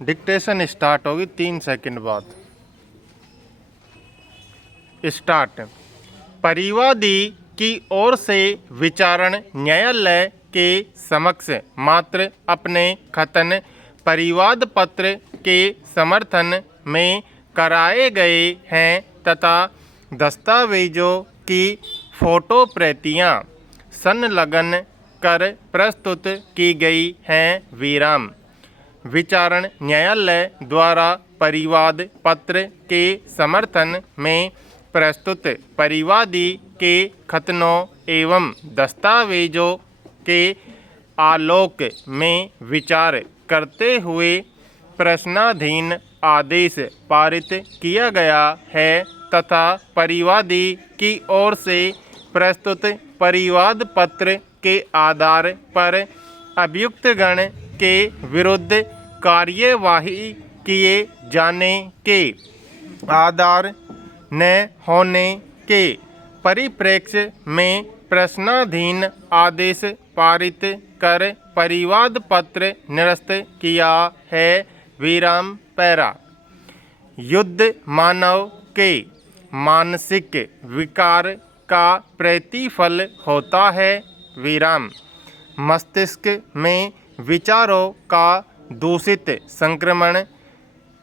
Dictation start होगी 3 second बाद। Start. परिवादी की ओर से विचारण न्यायालय के समक्ष मात्र अपने कथन परिवाद पत्र के समर्थन में कराए गए हैं तथा दस्तावेजों की फोटो प्रतियां संलग्न कर प्रस्तुत की गई हैं। विराम। विचारण न्यायालय द्वारा परिवाद पत्र के समर्थन में प्रस्तुत परिवादी के कथनों एवं दस्तावेजों के आलोक में विचार करते हुए प्रश्नाधीन आदेश पारित किया गया है तथा परिवादी की ओर से प्रस्तुत परिवाद पत्र के आधार पर अभियुक्तगण के विरुद्ध कार्यवाही किए जाने के आधार न होने के परिप्रेक्ष्य में प्रश्नाधीन आदेश पारित कर परिवाद पत्र निरस्त किया है। विराम। पैरा। युद्ध मानव के मानसिक विकार का प्रतिफल होता है। विराम। मस्तिष्क में विचारों का दूषित संक्रमण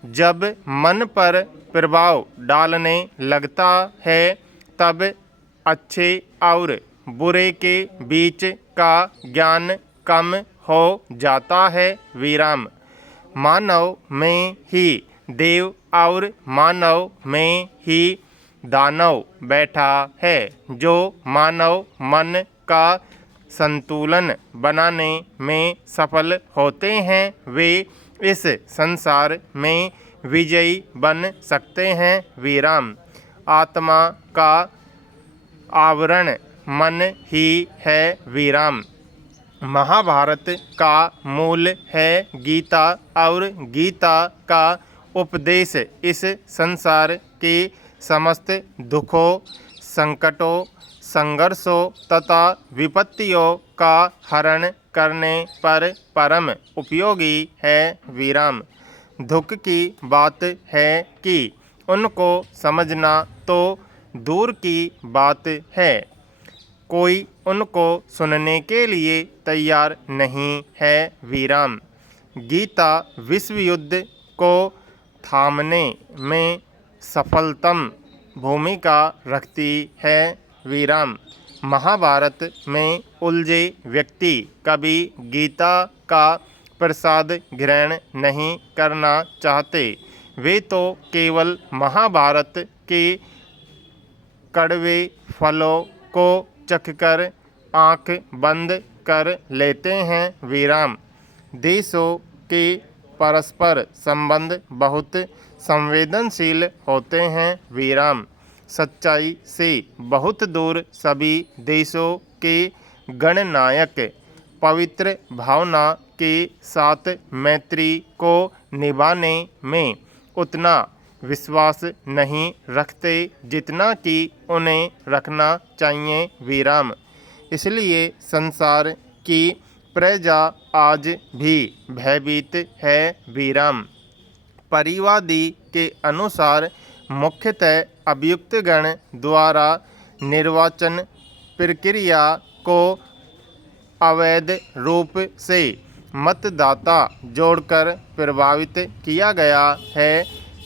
जब मन पर प्रभाव डालने लगता है तब अच्छे और बुरे के बीच का ज्ञान कम हो जाता है। विराम। मानव में ही देव और मानव में ही दानव बैठा है। जो मानव मन का संतुलन बनाने में सफल होते हैं वे इस संसार में विजयी बन सकते हैं। विराम। आत्मा का आवरण मन ही है। विराम। महाभारत का मूल है गीता और गीता का उपदेश इस संसार के समस्त दुखों संकटों संघर्षों तथा विपत्तियों का हरण करने पर परम उपयोगी है। विराम। दुख की बात है कि उनको समझना तो दूर की बात है कोई उनको सुनने के लिए तैयार नहीं है। विराम। गीता विश्व युद्ध को थामने में सफलतम भूमिका रखती है। विराम। महाभारत में उलझे व्यक्ति कभी गीता का प्रसाद ग्रहण नहीं करना चाहते। वे तो केवल महाभारत के कड़वे फलों को चखकर आँख बंद कर लेते हैं। विराम। देशों के परस्पर संबंध बहुत संवेदनशील होते हैं। विराम। सच्चाई से बहुत दूर सभी देशों के गणनायक पवित्र भावना के साथ मैत्री को निभाने में उतना विश्वास नहीं रखते जितना कि उन्हें रखना चाहिए। विराम। इसलिए संसार की प्रजा आज भी भयभीत है। विराम। परिवादी के अनुसार मुख्यतः अभियुक्तगण द्वारा निर्वाचन प्रक्रिया को अवैध रूप से मतदाता जोड़कर प्रभावित किया गया है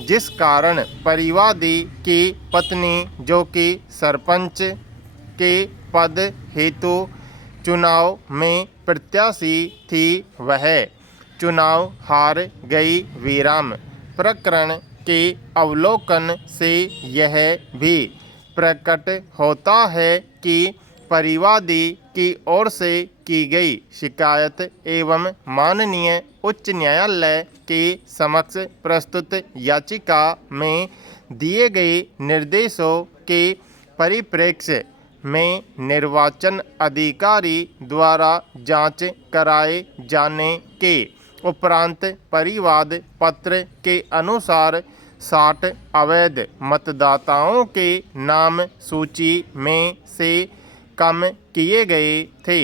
जिस कारण परिवादी की पत्नी जो कि सरपंच के पद हेतु चुनाव में प्रत्याशी थी वह चुनाव हार गई। विराम। प्रकरण के अवलोकन से यह भी प्रकट होता है कि परिवादी की ओर से की गई शिकायत एवं माननीय उच्च न्यायालय के समक्ष प्रस्तुत याचिका में दिए गए निर्देशों के परिप्रेक्ष्य में निर्वाचन अधिकारी द्वारा जांच कराए जाने के उपरांत परिवाद पत्र के अनुसार 60 अवैध मतदाताओं के नाम सूची में से कम किए गए थे।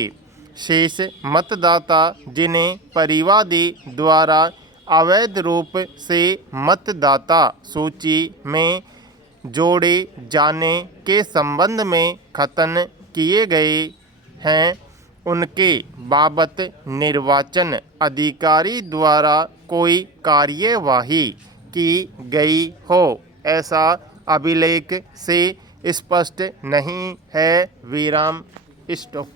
शेष मतदाता जिन्हें परिवादी द्वारा अवैध रूप से मतदाता सूची में जोड़े जाने के संबंध में खतन किए गए हैं उनके बाबत निर्वाचन अधिकारी द्वारा कोई कार्यवाही की गई हो, ऐसा अभिलेख से स्पष्ट नहीं है। विराम। स्टॉप।